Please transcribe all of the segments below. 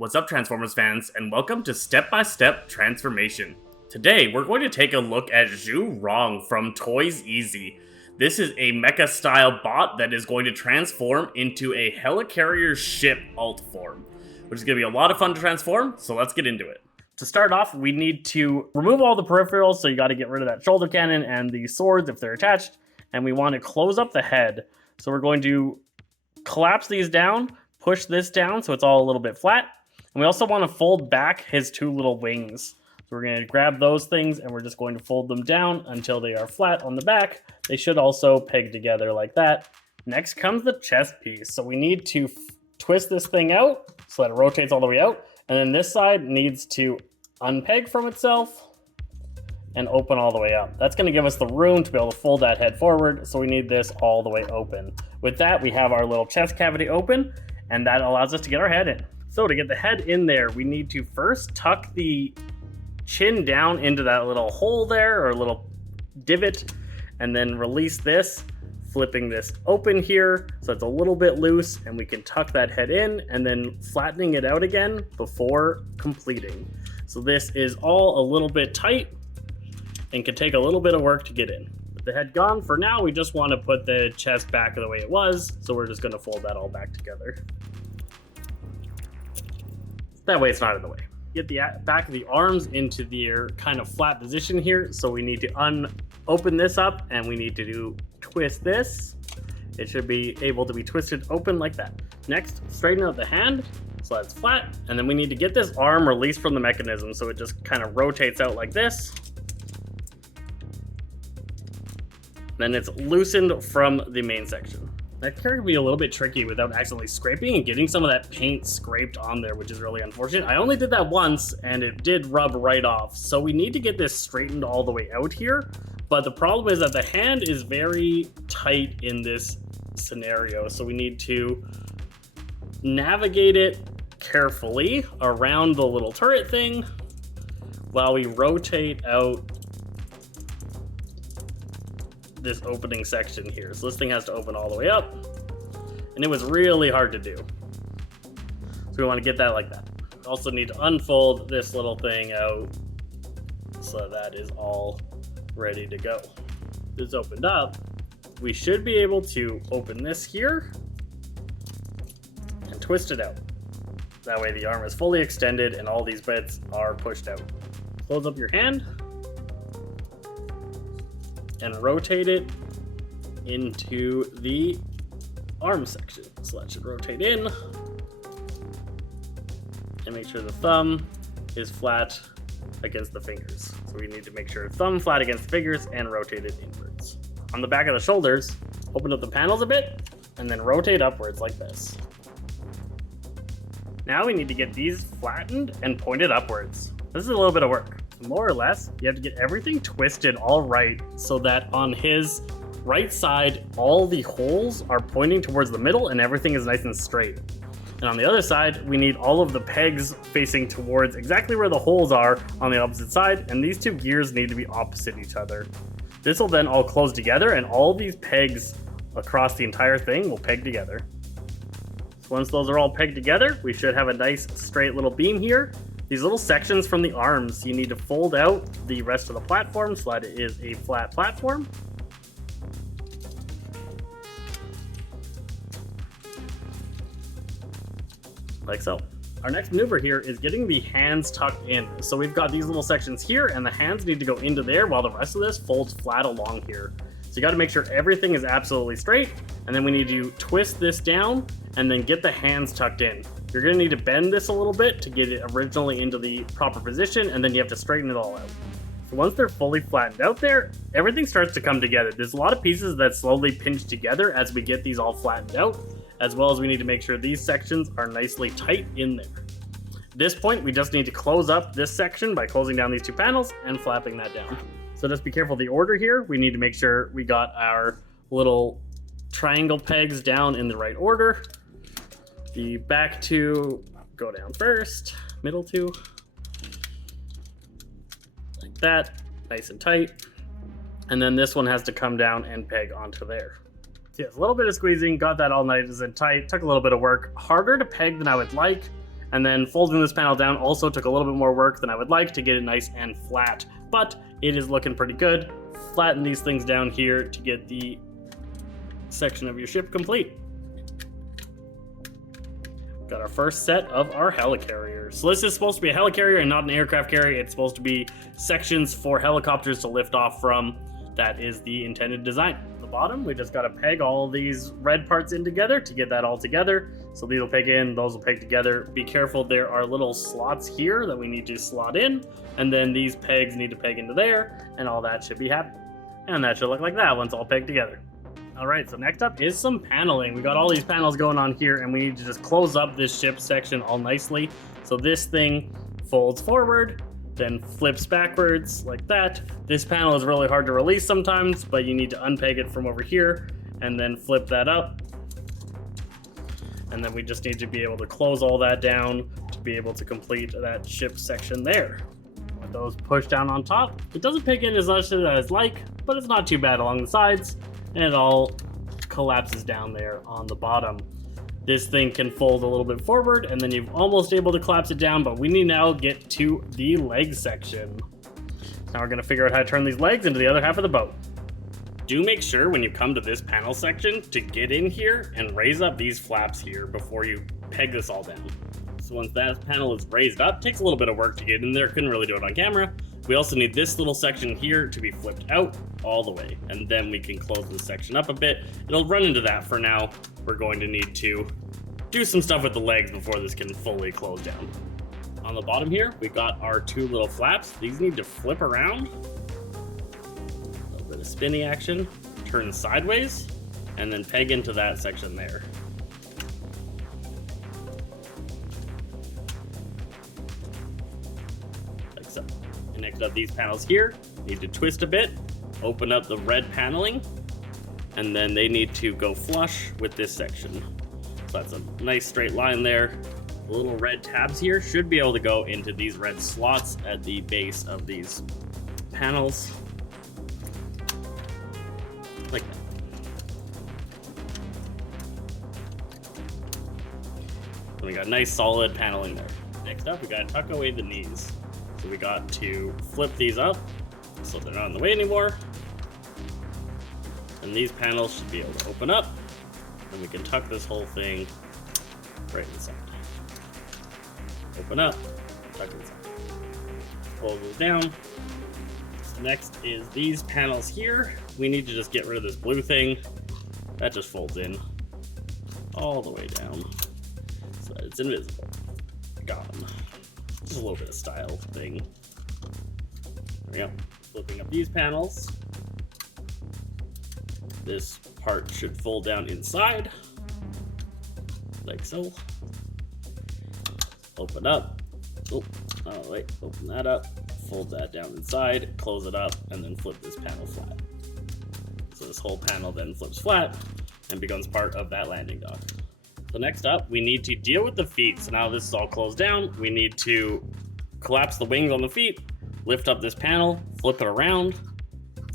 What's up, Transformers fans, and welcome to Step-by-Step Transformation. Today, we're going to take a look at Zhu Rong from Toyseasy. This is a mecha-style bot that is going to transform into a helicarrier ship alt form, which is going to be a lot of fun to transform, so let's get into it. To start off, we need to remove all the peripherals, so you got to get rid of that shoulder cannon and the swords if they're attached, and we want to close up the head. So we're going to collapse these down, push this down so it's all a little bit flat. And we also want to fold back his two little wings. So we're going to grab those things and we're just going to fold them down until they are flat on the back. They should also peg together like that. Next comes the chest piece. So we need to twist this thing out so that it rotates all the way out. And then this side needs to unpeg from itself and open all the way up. That's going to give us the room to be able to fold that head forward. So we need this all the way open. With that, we have our little chest cavity open, and that allows us to get our head in. So to get the head in there, we need to first tuck the chin down into that little hole there, or little divot, and then release this, flipping this open here so it's a little bit loose, and we can tuck that head in and then flattening it out again before completing. So this is all a little bit tight and can take a little bit of work to get in. With the head gone, for now we just want to put the chest back the way it was, so we're just going to fold that all back together. That way it's not in the way. Get the back of the arms into their kind of flat position here. So we need to open this up and we need to twist this. It should be able to be twisted open like that. Next, straighten out the hand so that's flat. And then we need to get this arm released from the mechanism so it just kind of rotates out like this. Then it's loosened from the main section. That can be a little bit tricky without accidentally scraping and getting some of that paint scraped on there, which is really unfortunate. I only did that once and it did rub right off. So we need to get this straightened all the way out here. But the problem is that the hand is very tight in this scenario. So we need to navigate it carefully around the little turret thing while we rotate out this opening section here. So this thing has to open all the way up, and it was really hard to do. So we want to get that like that. Also need to unfold this little thing out so that is all ready to go. This is opened up. We should be able to open this here and twist it out. That way the arm is fully extended and all these bits are pushed out. Close up your hand and rotate it into the arm section. So that should rotate in. And make sure the thumb is flat against the fingers. So we need to make sure thumb flat against the fingers and rotate it inwards. On the back of the shoulders, open up the panels a bit and then rotate upwards like this. Now we need to get these flattened and pointed upwards. This is a little bit of work. More or less, you have to get everything twisted all right so that on his right side, all the holes are pointing towards the middle and everything is nice and straight. And on the other side, we need all of the pegs facing towards exactly where the holes are on the opposite side, and these two gears need to be opposite each other. This will then all close together and all these pegs across the entire thing will peg together. So once those are all pegged together, we should have a nice straight little beam here. These little sections from the arms, you need to fold out the rest of the platform so that it is a flat platform. Like so. Our next maneuver here is getting the hands tucked in. So we've got these little sections here and the hands need to go into there while the rest of this folds flat along here. So you got to make sure everything is absolutely straight, and then we need to twist this down and then get the hands tucked in. You're going to need to bend this a little bit to get it originally into the proper position, and then you have to straighten it all out. So once they're fully flattened out there, everything starts to come together. There's a lot of pieces that slowly pinch together as we get these all flattened out, as well as we need to make sure these sections are nicely tight in there. At this point, we just need to close up this section by closing down these two panels and flapping that down. So just be careful of the order here. We need to make sure we got our little triangle pegs down in the right order. The back two go down first, middle two, like that, nice and tight. And then this one has to come down and peg onto there. So yes, a little bit of squeezing, got that all nice and tight, took a little bit of work. Harder to peg than I would like, And then folding this panel down also took a little bit more work than I would like to get it nice and flat, but it is looking pretty good. Flatten these things down here to get the section of your ship complete. Got our first set of our helicarriers. So this is supposed to be a helicarrier and not an aircraft carrier. It's supposed to be sections for helicopters to lift off from. That is the intended design. At the bottom, we just got to peg all these red parts in together to get that all together. So these will peg in, those will peg together. Be careful, there are little slots here that we need to slot in, and then these pegs need to peg into there, and all that should be happening. And that should look like that once all pegged together. Alright, so next up is some paneling. We got all these panels going on here, and we need to just close up this ship section all nicely. So this thing folds forward, then flips backwards like that. This panel is really hard to release sometimes, but you need to unpeg it from over here, and then flip that up. And then we just need to be able to close all that down to be able to complete that ship section there. With those pushed down on top, it doesn't peg in as much as I'd like, but it's not too bad along the sides. And it all collapses down there on the bottom. This thing can fold a little bit forward, and then you're almost able to collapse it down, but we need now get to the leg section. Now we're gonna figure out how to turn these legs into the other half of the boat. Do make sure when you come to this panel section to get in here and raise up these flaps here before you peg this all down. So once that panel is raised up, it takes a little bit of work to get in there, couldn't really do it on camera. We also need this little section here to be flipped out all the way, and then we can close this section up a bit. It'll run into that for now. We're going to need to do some stuff with the legs before this can fully close down. On the bottom here, we got our two little flaps. These need to flip around. A little bit of spinny action, turn sideways, and then peg into that section there. Like so. And next up, these panels here need to twist a bit, open up the red paneling, and then they need to go flush with this section. So that's a nice straight line there. The little red tabs here should be able to go into these red slots at the base of these panels. Like that. And we got nice solid paneling there. Next up, we gotta tuck away the knees. So we got to flip these up so they're not in the way anymore. And these panels should be able to open up, and we can tuck this whole thing right inside. Open up, tuck inside. Pull those down. So next is these panels here. We need to just get rid of this blue thing. That just folds in all the way down so that it's invisible. Gone. Just a little bit of style thing. There we go. Flipping up these panels. This part should fold down inside, like so. Open up. Oh wait, open that up. Fold that down inside, close it up, and then flip this panel flat. So this whole panel then flips flat and becomes part of that landing dock. So next up, we need to deal with the feet. So now this is all closed down. We need to collapse the wings on the feet, lift up this panel, flip it around,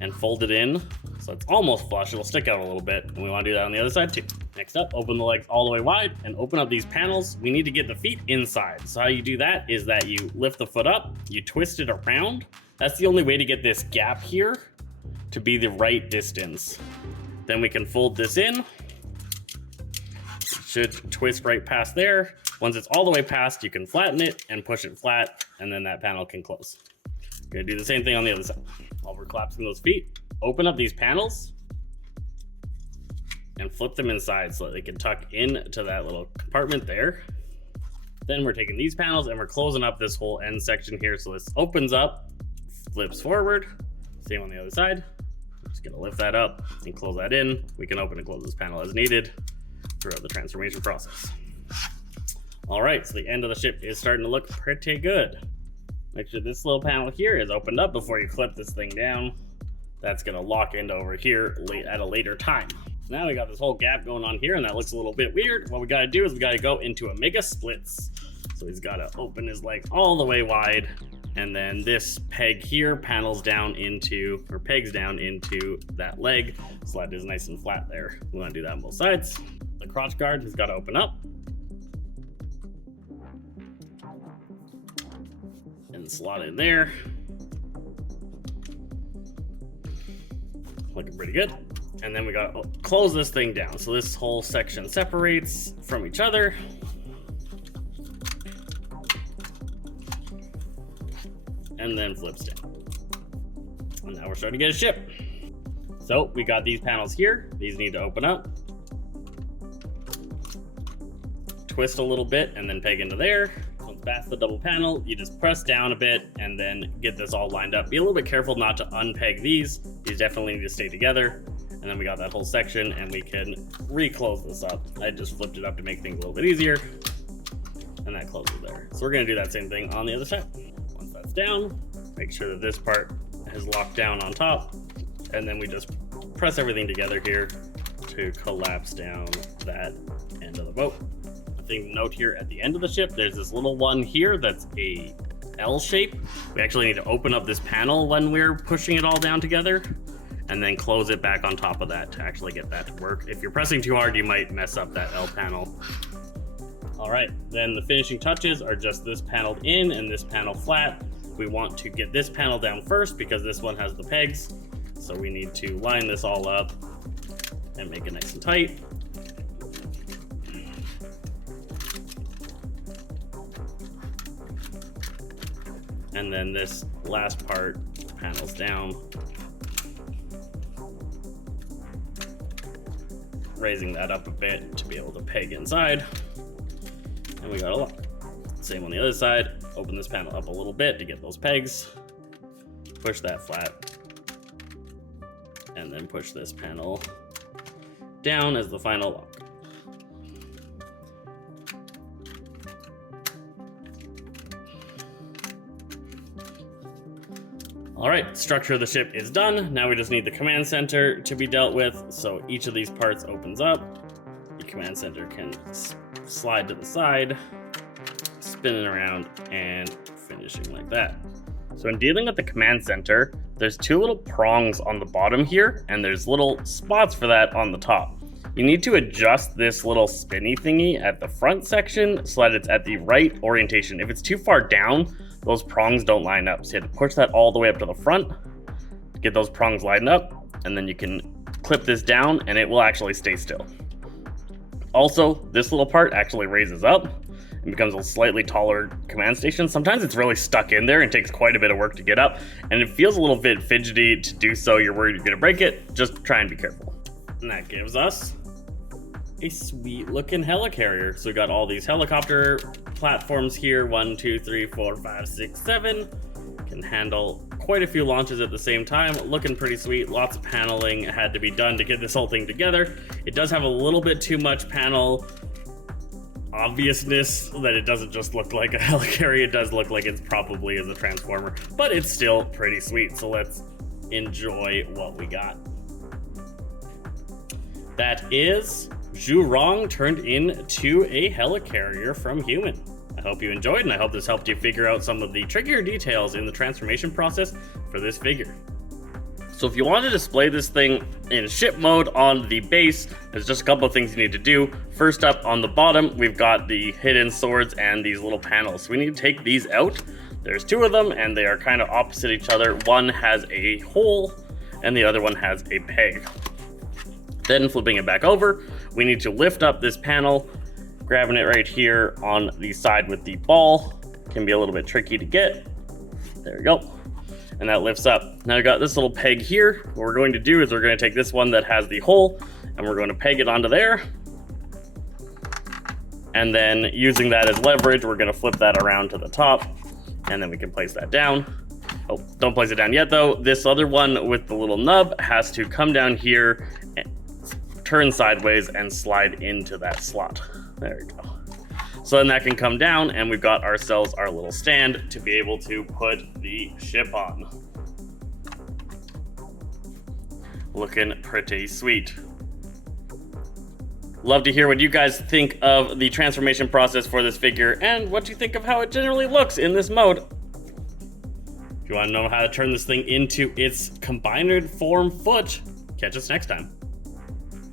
and fold it in. So it's almost flush, it'll stick out a little bit, and we want to do that on the other side too. Next up, open the legs all the way wide and open up these panels. We need to get the feet inside. So how you do that is that you lift the foot up, you twist it around. That's the only way to get this gap here to be the right distance. Then we can fold this in. It should twist right past there. Once it's all the way past, you can flatten it and push it flat, and then that panel can close. We're gonna do the same thing on the other side. While we're collapsing those feet, open up these panels and flip them inside so that they can tuck into that little compartment there. Then we're taking these panels and we're closing up this whole end section here. So this opens up, flips forward, same on the other side. Just gonna lift that up and close that in. We can open and close this panel as needed throughout the transformation process. All right, so the end of the ship is starting to look pretty good. Make sure this little panel here is opened up before you clip this thing down. That's gonna lock into over here at a later time. Now we got this whole gap going on here, and that looks a little bit weird. What we gotta do is we gotta go into a mega splits. So he's gotta open his leg all the way wide, and then this peg here pegs down into that leg, so that is nice and flat there. We wanna do that on both sides. The crotch guard has gotta open up. and slot in there. Looking pretty good. And then we gotta close this thing down. So this whole section separates from each other. And then flips down. And now we're starting to get a ship. So we got these panels here. These need to open up. Twist a little bit and then peg into there. Once past the double panel, you just press down a bit and then get this all lined up. Be a little bit careful not to unpeg these. These definitely need to stay together. And then we got that whole section and we can reclose this up. I just flipped it up to make things a little bit easier. And that closes there. So we're gonna do that same thing on the other side. Once that's down, make sure that this part is locked down on top. And then we just press everything together here to collapse down that end of the boat. A thing to note here at the end of the ship, there's this little one here that's a L shape. We actually need to open up this panel when we're pushing it all down together and then close it back on top of that to actually get that to work. If you're pressing too hard, you might mess up that L panel. All right, then the finishing touches are just this panel in and this panel flat. We want to get this panel down first because this one has the pegs. So we need to line this all up and make it nice and tight. And then this last part panels down, raising that up a bit to be able to peg inside. And we got a lock. Same on the other side. Open this panel up a little bit to get those pegs. Push that flat. And then push this panel down as the final lock. All right, structure of the ship is done. Now we just need the command center to be dealt with. So each of these parts opens up. The command center can slide to the side, spinning around and finishing like that. So in dealing with the command center, there's two little prongs on the bottom here, and there's little spots for that on the top. You need to adjust this little spinny thingy at the front section so that it's at the right orientation. If it's too far down, those prongs don't line up. So you have to push that all the way up to the front, get those prongs lined up, and then you can clip this down and it will actually stay still. Also, this little part actually raises up and becomes a slightly taller command station. Sometimes it's really stuck in there and takes quite a bit of work to get up, and it feels a little bit fidgety to do so. You're worried you're gonna break it, just try and be careful. And that gives us a sweet looking helicarrier. So we got all these helicopter platforms here, 1, 2, 3, 4, 5, 6, 7. Can handle quite a few launches at the same time. Looking pretty sweet. Lots of paneling had to be done to get this whole thing together. It does have a little bit too much panel obviousness that it doesn't just look like a helicarrier. It does look like it's probably is a transformer, but it's still pretty sweet. So let's enjoy what we got. That is Zhu Rong turned into a helicarrier from human. I hope you enjoyed, and I hope this helped you figure out some of the trickier details in the transformation process for this figure. So if you want to display this thing in ship mode on the base, there's just a couple of things you need to do. First up, on the bottom, we've got the hidden swords and these little panels. So we need to take these out. There's two of them, and they are kind of opposite each other. One has a hole, and the other one has a peg. Then flipping it back over, we need to lift up this panel, grabbing it right here on the side with the ball. Can be a little bit tricky to get. There we go. And that lifts up. Now I got this little peg here. What we're going to do is we're going to take this one that has the hole and we're going to peg it onto there. And then using that as leverage, we're going to flip that around to the top and then we can place that down. Oh, don't place it down yet though. This other one with the little nub has to come down here, turn sideways and slide into that slot. There we go. So then that can come down and we've got ourselves our little stand to be able to put the ship on. Looking pretty sweet. Love to hear what you guys think of the transformation process for this figure and what you think of how it generally looks in this mode. If you want to know how to turn this thing into its combined form foot, catch us next time.